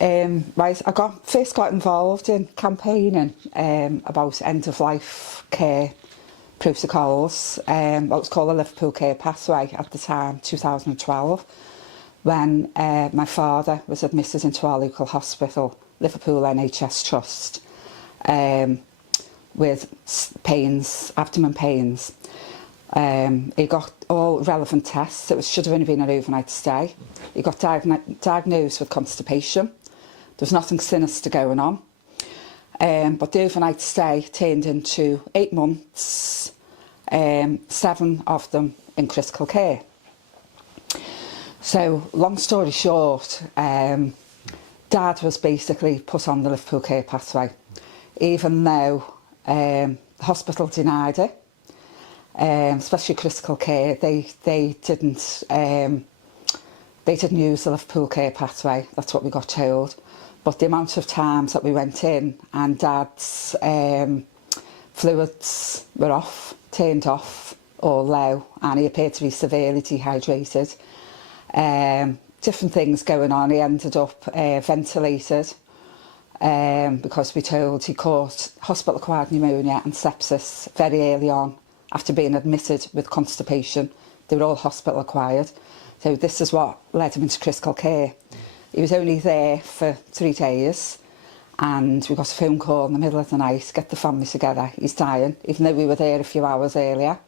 Right, I first got involved in campaigning about end-of-life care protocols, what was called the Liverpool Care Pathway at the time, 2012, when my father was admitted into our local hospital, Liverpool NHS Trust, with pains, abdomen pains. He got all relevant tests. It should have only been an overnight stay. He got diagnosed with constipation. There was nothing sinister going on. But the overnight stay turned into 8 months, 7 of them in critical care. So, long story short, Dad was basically put on the Liverpool Care Pathway, even though the hospital denied it. Especially critical care, they didn't use the Liverpool Care Pathway. That's what we got told. But the amount of times that we went in and Dad's fluids were off, turned off or low, and he appeared to be severely dehydrated. Different things going on. He ended up ventilated because we told he caught hospital-acquired pneumonia and sepsis very early on after being admitted with constipation. They were all hospital-acquired. So this is what led him into critical care. He was only there for 3 days and we got a phone call in the middle of the night, get the family together, he's dying, even though we were there a few hours earlier,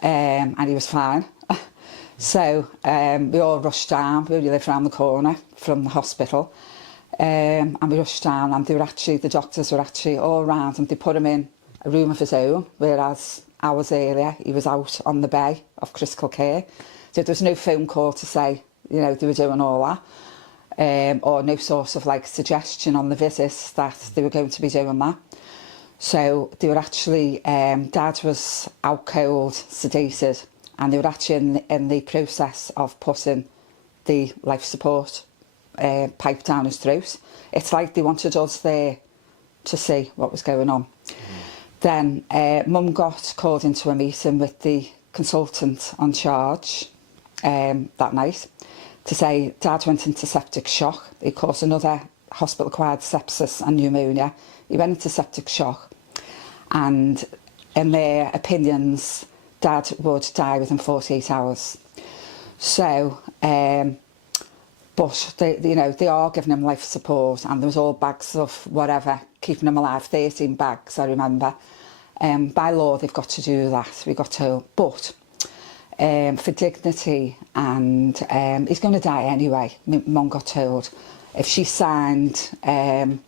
and he was fine. So we all rushed down. We only lived around the corner from the hospital, and we rushed down, and the doctors were actually all around him. They put him in a room of his own, whereas hours earlier he was out on the bay of critical care. So there was no phone call to say, you know, they were doing all that. Or no sort of like suggestion on the visits that they were going to be doing that. So they were actually, Dad was out cold, sedated, and they were actually in the process of putting the life support pipe down his throat. It's like they wanted us there to see what was going on. Then Mum got called into a meeting with the consultant on charge that night, to say Dad went into septic shock. He caused another hospital-acquired sepsis and pneumonia. He went into septic shock, and in their opinions, Dad would die within 48 hours. So, but they are giving him life support, and there was all bags of whatever keeping him alive. 13 bags, I remember. By law, they've got to do that. We got told, but. For dignity, and he's going to die anyway, Mum got told. If she signed to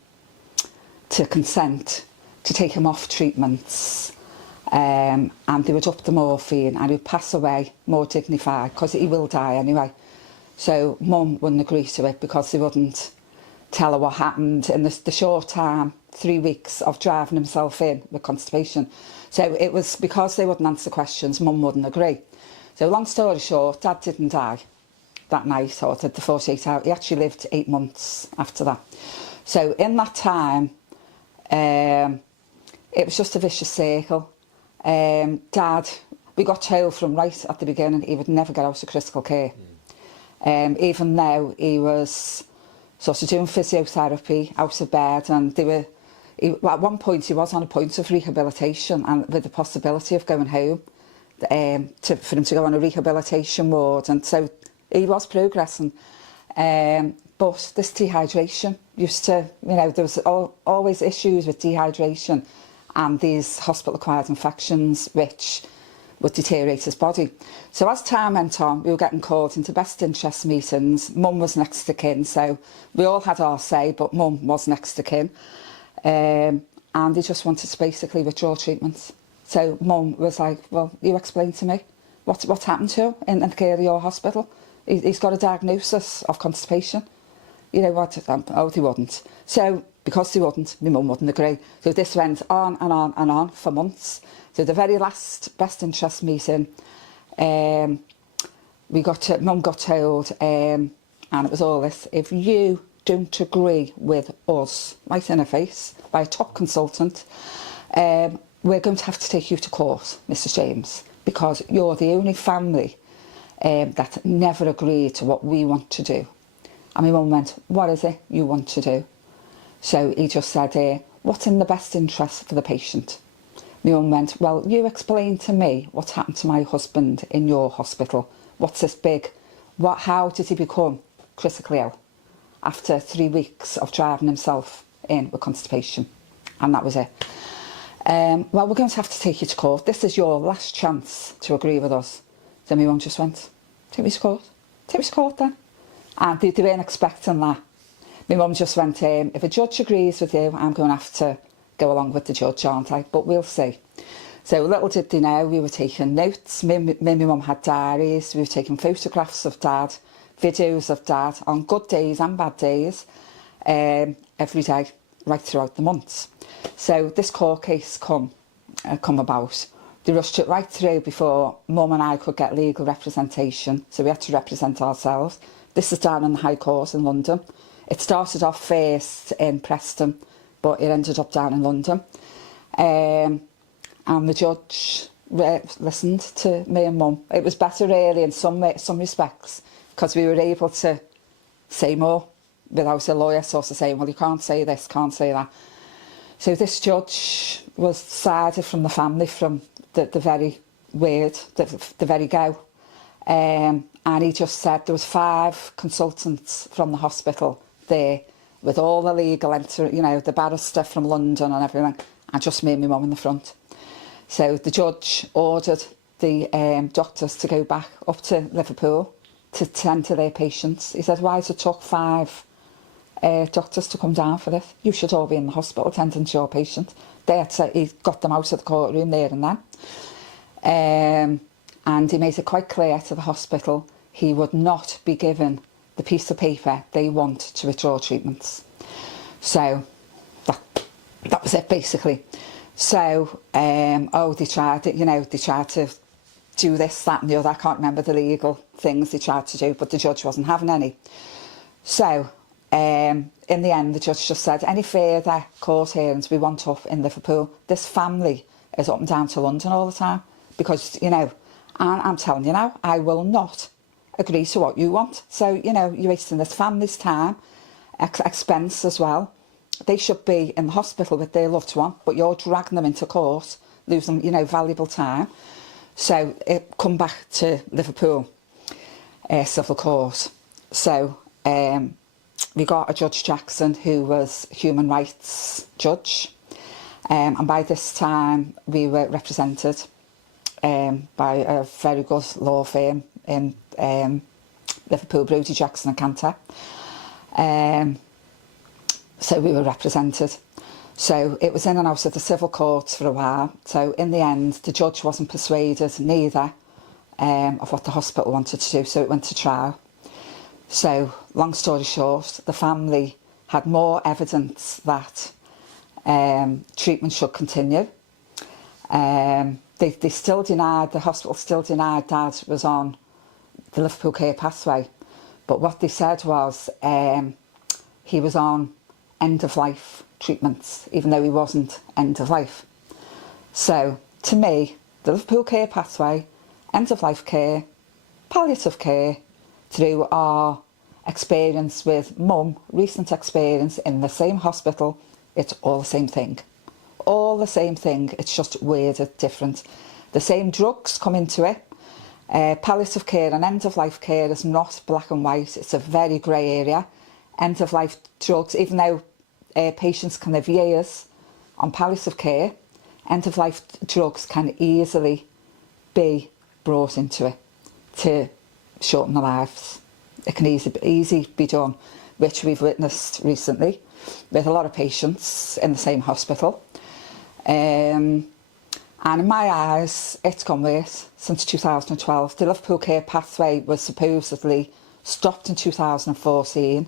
consent to take him off treatments, and they would up the morphine and he'd pass away more dignified, because he will die anyway. So Mum wouldn't agree to it because they wouldn't tell her what happened in the short time, 3 weeks of driving himself in with constipation. So it was because they wouldn't answer questions, Mum wouldn't agree. So long story short, Dad didn't die that night, or the 48 hours. He actually lived 8 months after that. So in that time, it was just a vicious circle. Dad, we got told from right at the beginning he would never get out of critical care. Even though he was sort of doing physiotherapy, out of bed, and at one point he was on a point of rehabilitation, and with the possibility of going home. For him to go on a rehabilitation ward, and so he was progressing, but this dehydration used to, there was always issues with dehydration and these hospital-acquired infections which would deteriorate his body. So as time went on, we were getting called into best interest meetings. Mum was next to kin, so we all had our say, but Mum was next to kin, and they just wanted to basically withdraw treatments. So Mum was like, well, you explain to me what's happened to him in the care of your hospital. He's got a diagnosis of constipation. You know what? Oh, they wouldn't. So because they wouldn't, my Mum wouldn't agree. So this went on and on and on for months. So the very last best interest meeting, Mum got told, and it was all this: if you don't agree with us, right in her face, by a top consultant, we're going to have to take you to court, Mrs James, because you're the only family that never agreed to what we want to do. And my mum went, what is it you want to do? So he just said, what's in the best interest for the patient? My mum went, well, you explain to me what's happened to my husband in your hospital. What's this big? How did he become critically ill after 3 weeks of driving himself in with constipation? And that was it. Well, we're going to have to take you to court. This is your last chance to agree with us. So my mum just went, take me to court. Take me to court then. And they weren't expecting that. My mum just went, if a judge agrees with you, I'm going to have to go along with the judge, aren't I? But we'll see. So little did they know, we were taking notes. My mum had diaries. We were taking photographs of Dad, videos of Dad on good days and bad days, every day, right throughout the months. So this court case come about. They rushed it right through before Mum and I could get legal representation. So we had to represent ourselves. This is down in the High Court in London. It started off first in Preston, but it ended up down in London. And the judge listened to me and Mum. It was better really in some respects, because we were able to say more without a lawyer sort of saying, well, you can't say this, can't say that. So this judge was sided from the family from the very word, the very go. And he just said there was 5 consultants from the hospital there with all the legal, the barrister from London and everything, and just me and my mum in the front. So the judge ordered the doctors to go back up to Liverpool to tend to their patients. He said, why has it took 5 doctors to come down for this? You should all be in the hospital tending to your patients. He got them out of the courtroom there and then. And he made it quite clear to the hospital he would not be given the piece of paper they want to withdraw treatments. So that was it basically. So, they tried it, they tried to do this, that and the other. I can't remember the legal things they tried to do, but the judge wasn't having any. So, in the end, the judge just said, any further court hearings we want up in Liverpool, this family is up and down to London all the time. Because, I'm telling you now, I will not agree to what you want. So, you're wasting this family's time, expense as well. They should be in the hospital with their loved one, but you're dragging them into court, losing, valuable time. So it come back to Liverpool civil court. So we got a Judge Jackson who was human rights judge, and by this time we were represented by a very good law firm in Liverpool, Brodie Jackson and Cantor. So we were represented. So it was in and out of the civil courts for a while. So in the end, the judge wasn't persuaded neither of what the hospital wanted to do, so it went to trial. So long story short, the family had more evidence that treatment should continue. They still denied, the hospital still denied Dad was on the Liverpool Care Pathway. But what they said was he was on end-of-life treatments, even though he wasn't end-of-life. So, to me, the Liverpool Care Pathway, end-of-life care, palliative care, through our experience with Mum, recent experience in the same hospital, it's all the same thing. All the same thing, it's just worded different. The same drugs come into it. Palliative care and end-of-life care is not black and white, it's a very grey area. End-of-life drugs, even though patients can live years on palliative care, end-of-life drugs can easily be brought into it to shorten the lives. It can easily be done, which we've witnessed recently with a lot of patients in the same hospital. And in my eyes, it's gone worse since 2012. The Liverpool Care Pathway was supposedly stopped in 2014,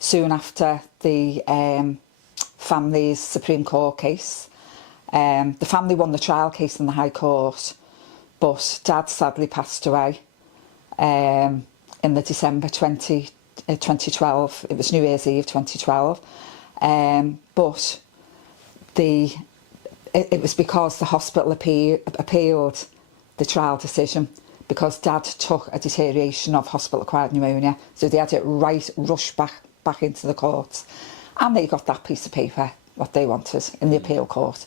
soon after the family's Supreme Court case. The family won the trial case in the High Court, but Dad sadly passed away in the December 2012. It was New Year's Eve 2012. But it was because the hospital appealed the trial decision, because Dad took a deterioration of hospital-acquired pneumonia, so they had it rushed back into the court, and they got that piece of paper, what they wanted, in the appeal court.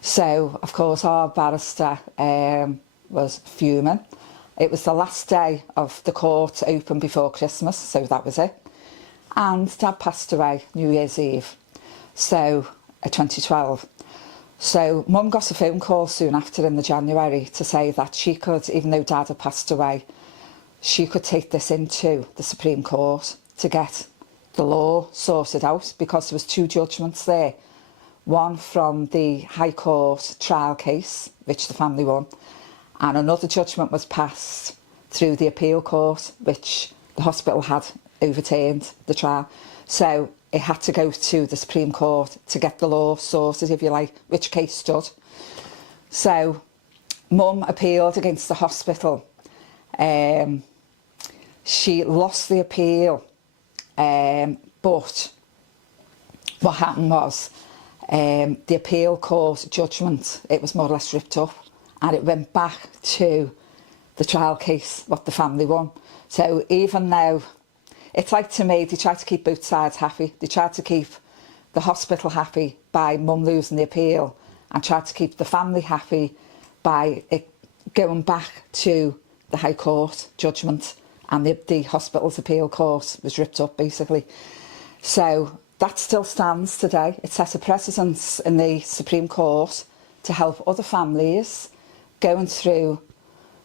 So, of course, our barrister was fuming. It was the last day of the court open before Christmas, so that was it. And Dad passed away New Year's Eve, so 2012. So Mum got a phone call soon after in the January to say that she could, even though Dad had passed away, she could take this into the Supreme Court to get the law sorted out, because there was 2 judgments there. One from the High Court trial case, which the family won, and another judgment was passed through the appeal court, which the hospital had overturned the trial. So it had to go to the Supreme Court to get the law sorted, if you like, which case stood. So Mum appealed against the hospital. She lost the appeal, but what happened was the appeal court judgment, it was more or less ripped up, and it went back to the trial case, what the family won. So even though, it's like, to me, they tried to keep both sides happy. They tried to keep the hospital happy by Mum losing the appeal, and tried to keep the family happy by it going back to the High Court judgment, and the hospital's appeal court was ripped up, basically. So that still stands today. It sets a precedent in the Supreme Court to help other families going through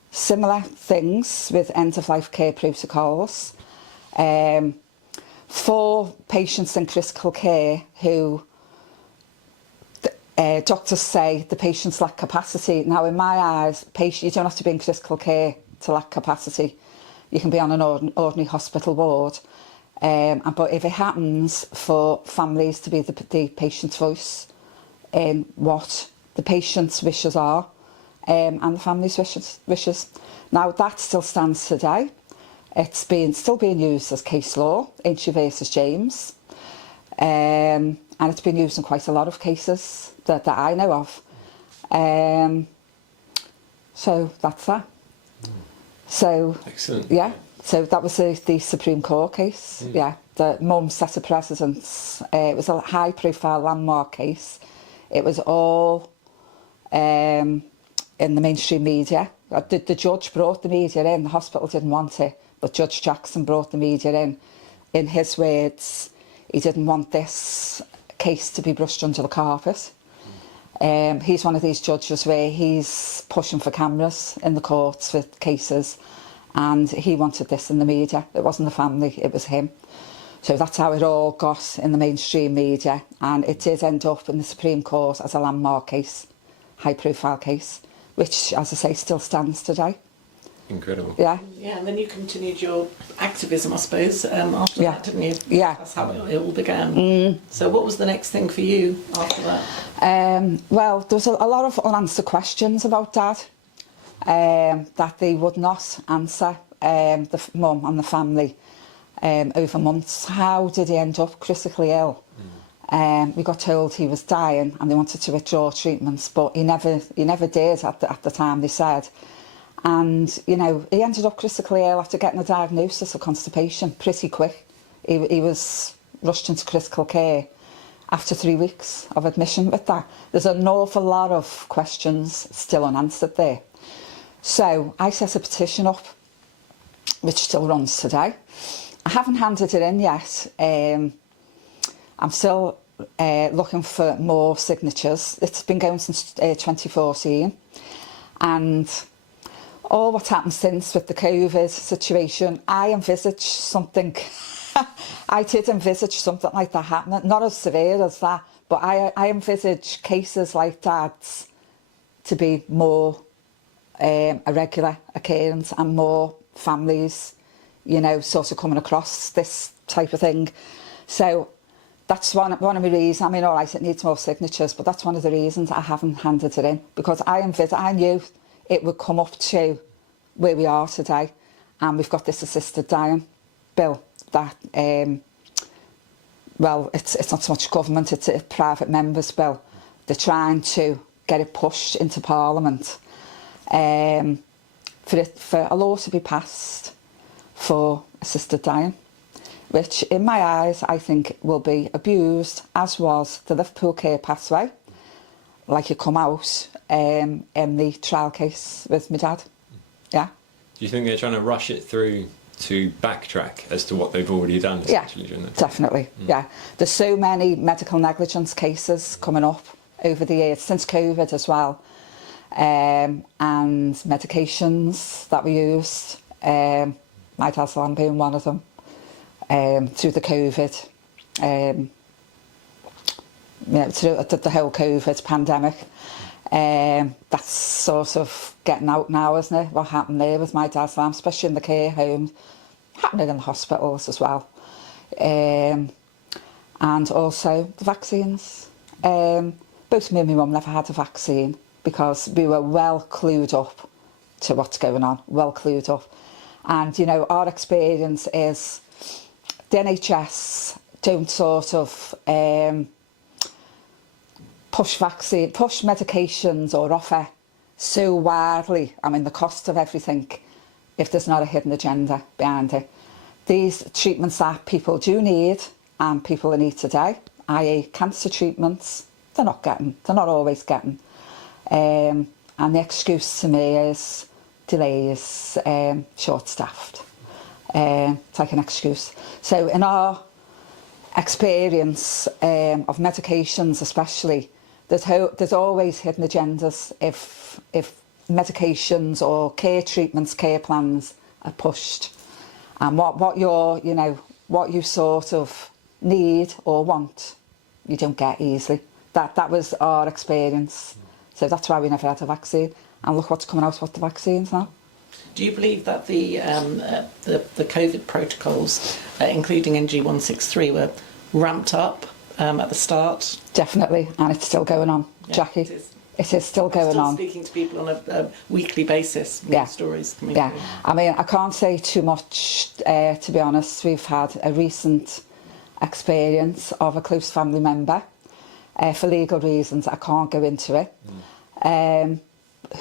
similar things with end-of-life care protocols. For patients in critical care who doctors say the patients lack capacity. Now, in my eyes, you don't have to be in critical care to lack capacity. You can be on an ordinary hospital ward. But if it happens for families to be the patient's voice in what the patient's wishes are, and the family's wishes. Now, that still stands today. It's still being used as case law, Aintree versus James. And it's been used in quite a lot of cases that I know of. So that's that. So, excellent. Yeah, so that was the Supreme Court case. Yeah, the Mum set a precedent. It was a high-profile landmark case. It was all in the mainstream media. The judge brought the media in. The hospital didn't want it, but Judge Jackson brought the media in. In his words, he didn't want this case to be brushed under the carpet. He's one of these judges where he's pushing for cameras in the courts for cases, and he wanted this in the media. It wasn't the family, it was him. So that's how it all got in the mainstream media, and it did end up in the Supreme Court as a landmark case, high-profile case, which, as I say, still stands today. Incredible. Yeah. Yeah, and then you continued your activism, I suppose, after that, didn't you? Yeah. That's how it all began. So what was the next thing for you after that? Well, there was a lot of unanswered questions about Dad that they would not answer, the Mum and the family, over months. How did he end up critically ill? We got told he was dying and they wanted to withdraw treatments, but he never did at the time, they said. And, you know, he ended up critically ill after getting a diagnosis of constipation pretty quick. He was rushed into critical care after 3 weeks of admission with that. There's an awful lot of questions still unanswered there. So I set a petition up, which still runs today. I haven't handed it in yet. I'm still looking for more signatures. It's been going since 2014. And all what's happened since with the COVID situation, I envisage something, I did envisage something like that happening, not as severe as that, but I envisage cases like Dad's to be more a regular occurrence, and more families, you know, sort of coming across this type of thing. So that's one of my reasons. I mean, all right, it needs more signatures, but that's one of the reasons I haven't handed it in, because I knew it would come up to where we are today, and we've got this assisted dying bill that, well, it's not so much government, it's a private members bill. They're trying to get it pushed into Parliament for a law to be passed for assisted dying, which in my eyes I think will be abused, as was the Liverpool care pathway, like you come out in the trial case with my dad. Yeah. Do you think they're trying to rush it through to backtrack as to what they've already done? Essentially, Yeah, definitely. Yeah, there's so many medical negligence cases coming up over the years since COVID as well, and medications that we used. My dad's lamb being one of them through the COVID. Through the whole COVID pandemic. That's sort of getting out now, isn't it? What happened there with my dad's lamb, especially in the care homes, happening in the hospitals as well. And also the vaccines. Both me and my mum never had a vaccine because we were well clued up to what's going on, well clued up. And, you know, our experience is the NHS don't sort of push medications or offer so widely, I mean, the cost of everything, if there's not a hidden agenda behind it. These treatments that people do need and people need today, i.e. cancer treatments, they're not always getting. And the excuse to me is delays, short-staffed. It's like an excuse. So in our experience of medications especially, there's always hidden agendas if medications or care treatments, care plans are pushed. And what you sort of need or want, you don't get easily. That was our experience. So that's why we never had a vaccine. And look what's coming out with the vaccines now. Do you believe that the COVID protocols, including NG163, were ramped up at the start? Definitely, and it's still going on, Yeah, Jacqui. It is still going on. Speaking to people on a weekly basis, yeah. Stories coming yeah. through. I mean, I can't say too much, to be honest. We've had a recent experience of a close family member, for legal reasons, I can't go into it,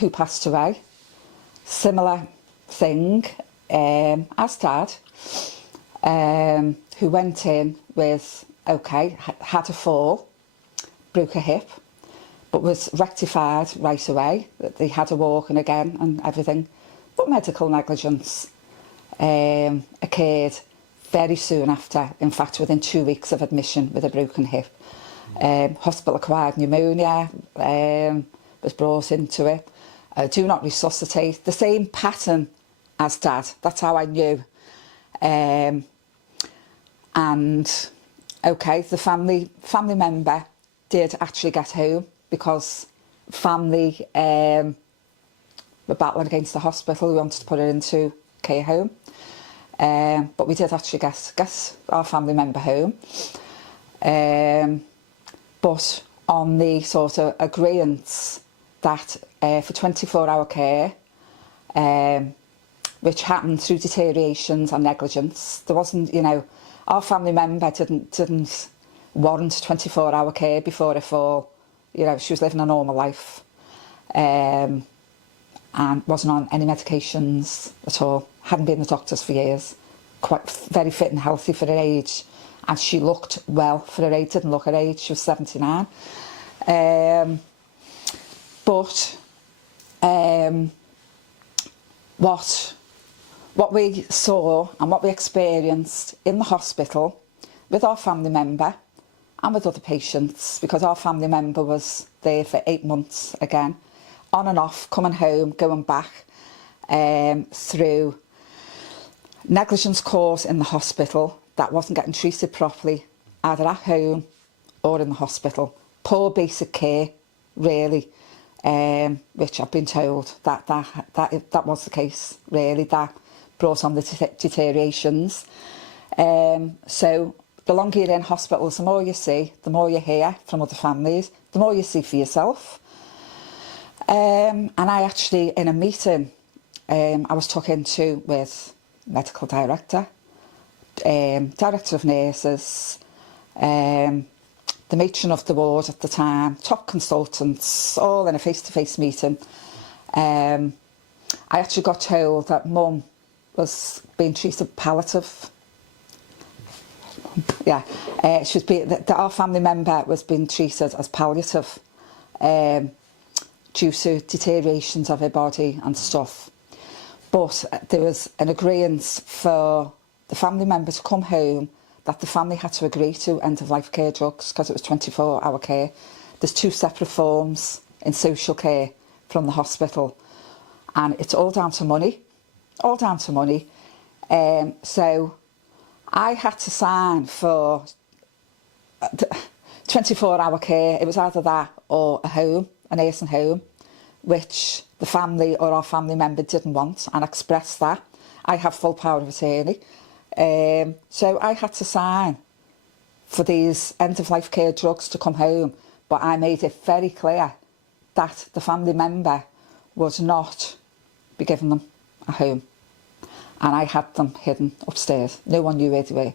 who passed away. Similar thing as Dad, who went in with, had a fall, broke a hip, but was rectified right away, that they had a walking again and everything. But medical negligence occurred very soon after, in fact within 2 weeks of admission with a broken hip. Hospital-acquired pneumonia was brought into it. Do not resuscitate. The same pattern as Dad. That's how I knew. And the family member did actually get home because family were battling against the hospital. We wanted to put her into care home. But we did actually get our family member home. But on the sort of agreement that for 24-hour care, which happened through deteriorations and negligence, there wasn't, our family member didn't warrant 24-hour care before her fall. She was living a normal life and wasn't on any medications at all. Hadn't been to the doctors for years. Quite very fit and healthy for her age. And she looked well for her age, didn't look her age, she was 79. What we saw and what we experienced in the hospital with our family member and with other patients, because our family member was there for 8 months again, on and off, coming home, going back, through negligence caused in the hospital that wasn't getting treated properly, either at home or in the hospital. Poor basic care, really, which I've been told that was the case, really, that brought on the deteriorations. So the longer you're in hospitals, the more you see, the more you hear from other families, the more you see for yourself. And I actually, in a meeting, I was talking to with medical director, director of nurses, the matron of the ward at the time, top consultants, all in a face-to-face meeting. And I actually got told that Mum was being treated palliative. Yeah, she was being, that our family member was being treated as palliative due to deteriorations of her body and stuff. But there was an agreement for the family member to come home that the family had to agree to end-of-life care drugs because it was 24-hour care. There's 2 separate forms in social care from the hospital, and it's all down to money, all down to money. So I had to sign for 24-hour care. It was either that or a home, a nursing home, which the family or our family member didn't want, and expressed that. I have full power of attorney. So I had to sign for these end-of-life care drugs to come home, but I made it very clear that the family member would not be giving them a home. And I had them hidden upstairs. No one knew where they were.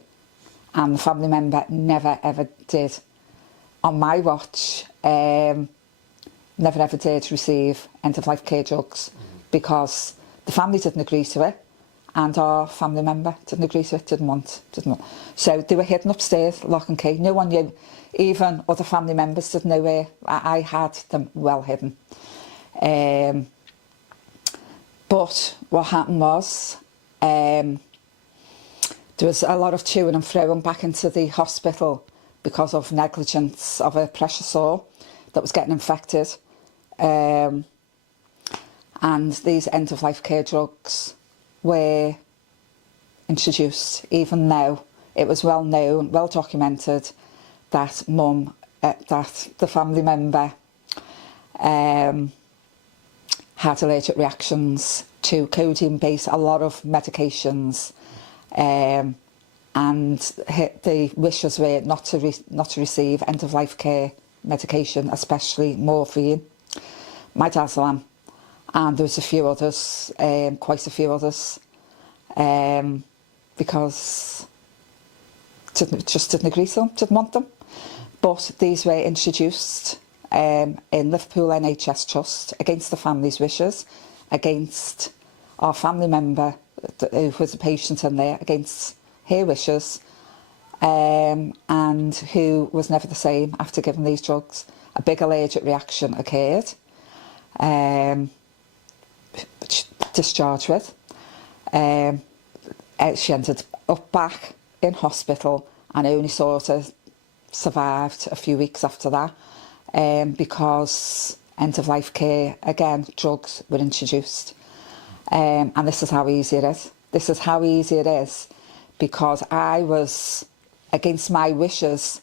And the family member never ever did, on my watch, never ever did receive end-of-life care drugs because the family didn't agree to it and our family member didn't agree to it, didn't want. So they were hidden upstairs, lock and key. No one knew. Even other family members didn't know where. I had them well hidden. But what happened was, there was a lot of toing and froing back into the hospital because of negligence of a pressure sore that was getting infected. And these end-of-life care drugs were introduced, even though it was well known, well documented that Mum, that the family member had allergic reactions to codeine-based, a lot of medications, and the wishes were not to receive end-of-life care medication, especially morphine, midazolam, and there was a few others, quite a few others, because just didn't agree to them, didn't want them. But these were introduced in Liverpool NHS Trust against the family's wishes, against our family member who was a patient in there, against her wishes, and who was never the same after giving these drugs. A big allergic reaction occurred, discharged with. She ended up back in hospital and only sort of survived a few weeks after that, because end-of-life care, again, drugs were introduced. And this is how easy it is. This is how easy it is, because I was, against my wishes,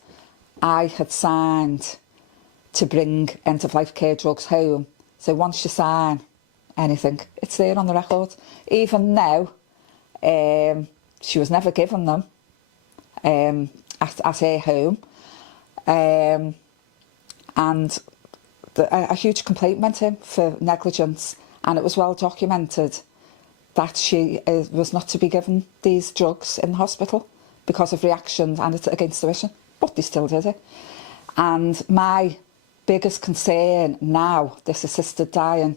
I had signed to bring end-of-life care drugs home. So once you sign anything, it's there on the record. Even though she was never given them at her home. And a huge complaint went in for negligence, and it was well documented that she was not to be given these drugs in the hospital because of reactions and it's against the mission, but they still did it. And my biggest concern now, this assisted dying,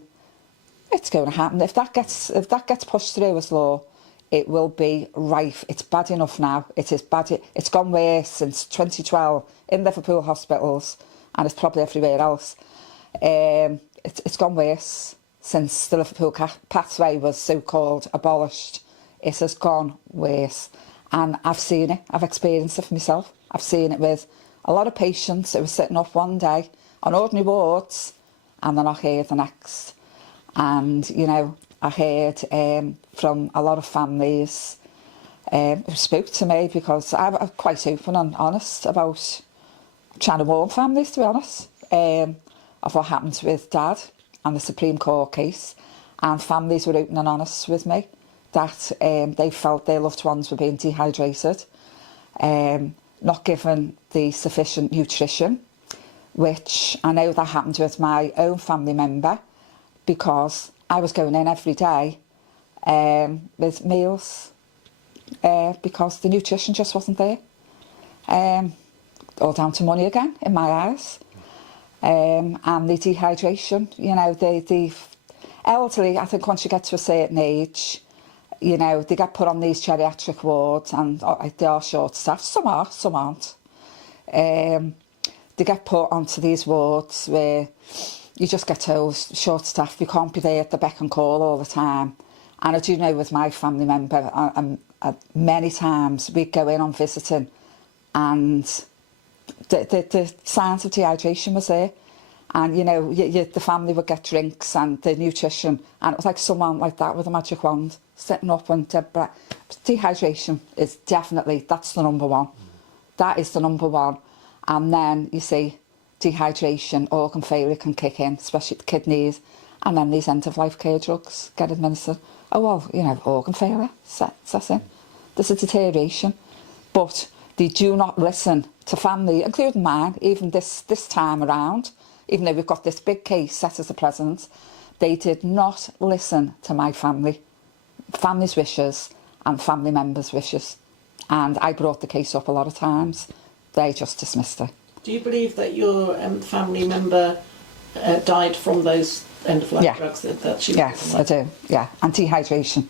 it's going to happen. If that gets pushed through as law, it will be rife. It's bad enough now. It is bad. It's gone worse since 2012 in Liverpool hospitals, and it's probably everywhere else. It's gone worse since the Liverpool pathway was so-called abolished. It has gone worse, and I've seen it. I've experienced it for myself. I've seen it with a lot of patients who were sitting up one day on ordinary wards, and they're not here the next. And you know, I heard from a lot of families who spoke to me, because I'm quite open and honest about trying to warn families, to be honest, of what happened with Dad and the Supreme Court case. And families were open and honest with me that they felt their loved ones were being dehydrated, not given the sufficient nutrition, which I know that happened with my own family member, because I was going in every day with meals because the nutrition just wasn't there. All down to money again, in my eyes. And the dehydration, you know, elderly, I think once you get to a certain age, you know, they get put on these geriatric wards, and they are short staffed. Some are, some aren't. They get put onto these wards where you just get told short staffed, you can't be there at the beck and call all the time. And I do know with my family member, many times we'd go in on visiting, and the signs of dehydration was there. And, you know, the family would get drinks and the nutrition, and it was like someone like that with a magic wand, sitting up and dehydration is definitely, that's the number one. That is the number one. And then, you see, dehydration, organ failure can kick in, especially the kidneys, and then these end-of-life care drugs get administered. Oh, well, you know, organ failure, sets in. There's a deterioration. But they do not listen to family, including mine, even this time around. Even though we've got this big case set as a precedent, they did not listen to my family's wishes and family members' wishes. And I brought the case up a lot of times. They just dismissed it. Do you believe that your family member died from those end-of-life drugs that she was Yes, I do, yeah. And dehydration.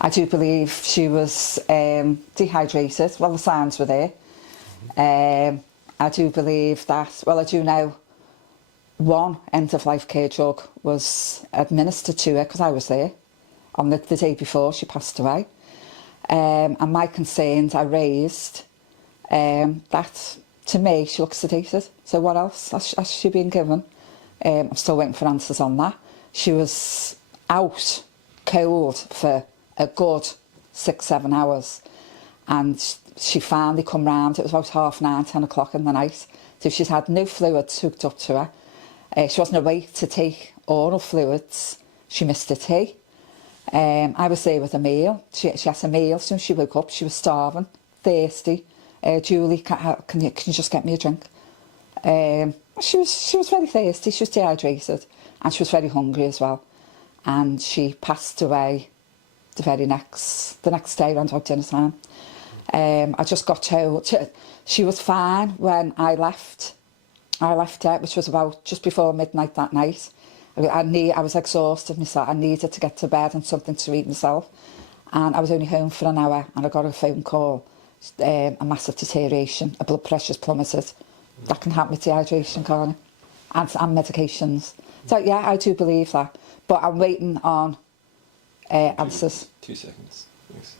I do believe she was dehydrated. Well, the signs were there. I do believe that, well, I do know one end-of-life care drug was administered to her, because I was there, on the day before she passed away. And my concerns I raised, that to me she looks sedated. So what else has she been given? I'm still waiting for answers on that. She was out cold for a good 6-7 hours, and she finally come round. It was about 9:30, 10 o'clock in the night. So she's had no fluids hooked up to her. She wasn't awake to take oral fluids. She missed her tea. I was there with a meal. She had a meal. As soon as she woke up, she was starving, thirsty. Julie, can you just get me a drink? She was very thirsty. She was dehydrated, and she was very hungry as well. And she passed away the next day around about dinner time. I just got told she was fine when I left. I left her, which was about just before midnight that night. I was exhausted myself. I needed to get to bed and something to eat myself. And I was only home for an hour, and I got a phone call. A massive deterioration, her blood pressure's plummeted. That can happen with dehydration, can't it? And medications. So yeah, I do believe that. But I'm waiting on answers. 2 seconds. Thanks.